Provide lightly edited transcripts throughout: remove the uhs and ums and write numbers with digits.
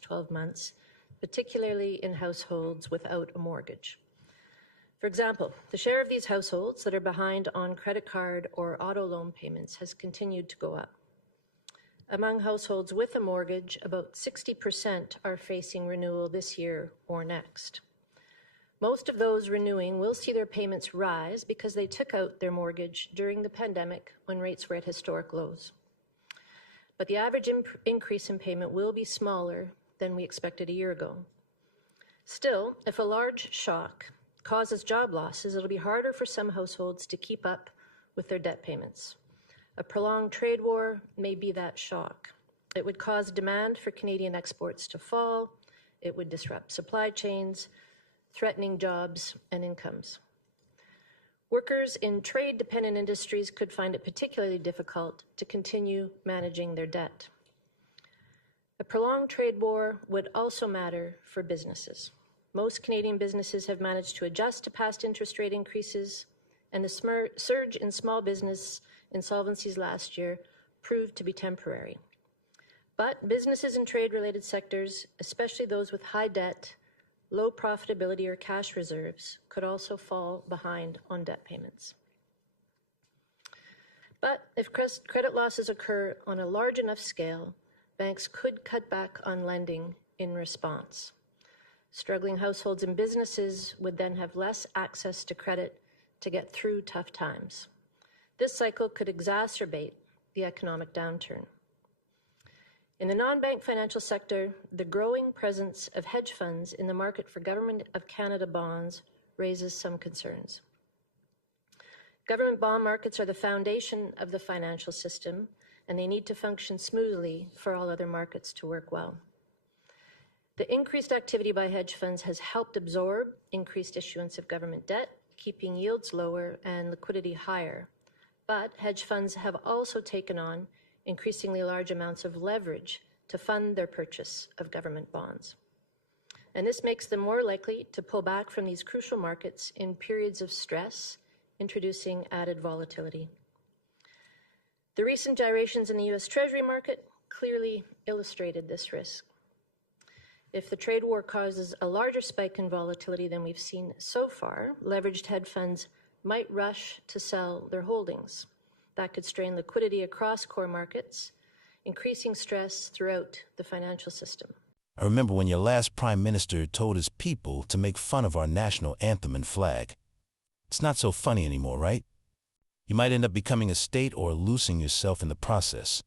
12 months, particularly in households without a mortgage. For example, the share of these households that are behind on credit card or auto loan payments has continued to go up. Among households with a mortgage, about 60% are facing renewal this year or next. Most of those renewing will see their payments rise because they took out their mortgage during the pandemic when rates were at historic lows. But the average increase in payment will be smaller than we expected a year ago. Still, if a large shock causes job losses, it'll be harder for some households to keep up with their debt payments. A prolonged trade war may be that shock. It would cause demand for Canadian exports to fall. It would disrupt supply chains, threatening jobs and incomes. Workers in trade-dependent industries could find it particularly difficult to continue managing their debt. A prolonged trade war would also matter for businesses. Most Canadian businesses have managed to adjust to past interest rate increases, and the surge in small business insolvencies last year proved to be temporary. But businesses in trade-related sectors, especially those with high debt, low profitability or cash reserves, could also fall behind on debt payments. But if credit losses occur on a large enough scale, banks could cut back on lending in response. Struggling households and businesses would then have less access to credit to get through tough times. This cycle could exacerbate the economic downturn. In the non-bank financial sector, the growing presence of hedge funds in the market for Government of Canada bonds raises some concerns. Government bond markets are the foundation of the financial system, and they need to function smoothly for all other markets to work well. The increased activity by hedge funds has helped absorb increased issuance of government debt, keeping yields lower and liquidity higher. But hedge funds have also taken on increasingly large amounts of leverage to fund their purchase of government bonds. And this makes them more likely to pull back from these crucial markets in periods of stress, introducing added volatility. The recent gyrations in the U.S. Treasury market clearly illustrated this risk. If the trade war causes a larger spike in volatility than we've seen so far, leveraged hedge funds might rush to sell their holdings. That could strain liquidity across core markets, increasing stress throughout the financial system. I remember when your last Prime Minister told his people to make fun of our national anthem and flag. It's not so funny anymore, right? You might end up becoming a state or losing yourself in the process.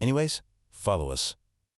Anyways, follow us.